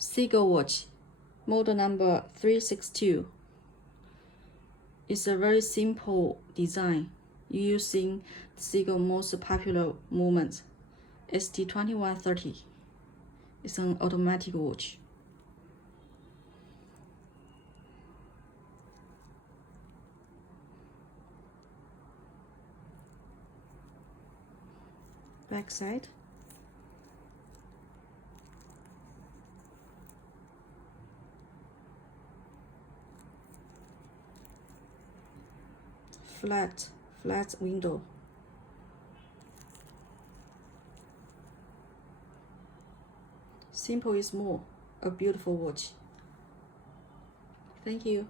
Seagull watch, model number 362. It's a very simple design using Seagull most popular movement, ST2130. It's an automatic watch. Back side. Flat window. Simple is more, a beautiful watch. Thank you.